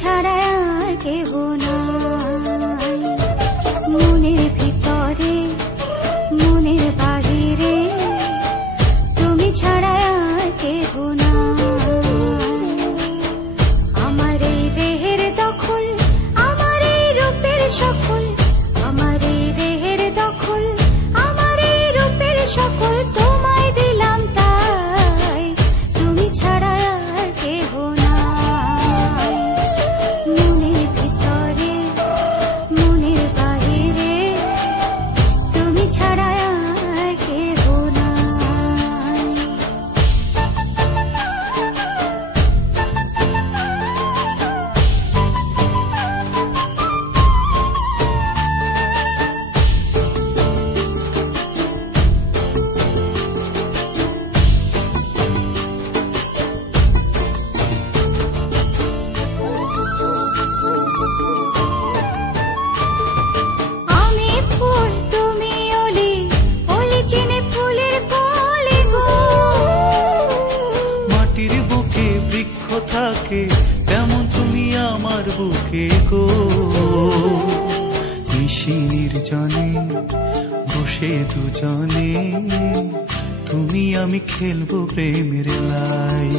ছাড়া আর কেহ নাই। মনের ভিতরে মনের বাহিরে তুমি ছাড়া আর কেহ নাই। আমার এই দেহের দখল, আমার এই রূপের সকল, আমার এই দেহের দখল, আমার এই রূপের সকল তোমায় দিলাম তাই, তুমি ছাড়া আর কেহ নাই। মনের ভিতরে মনের বাহিরে তুমি ছাড়া আর কেহ নাই। আমি ফুল তুমি অলি, অলি চিনে ফুলের কলি গো। মাটির বুকে বৃক্ষ থাকে তেমন তুমি আমার বুকে গো। নিশি নির্জনে বসে দুজনে তুমি আমি খেলবো প্রেমের লাই।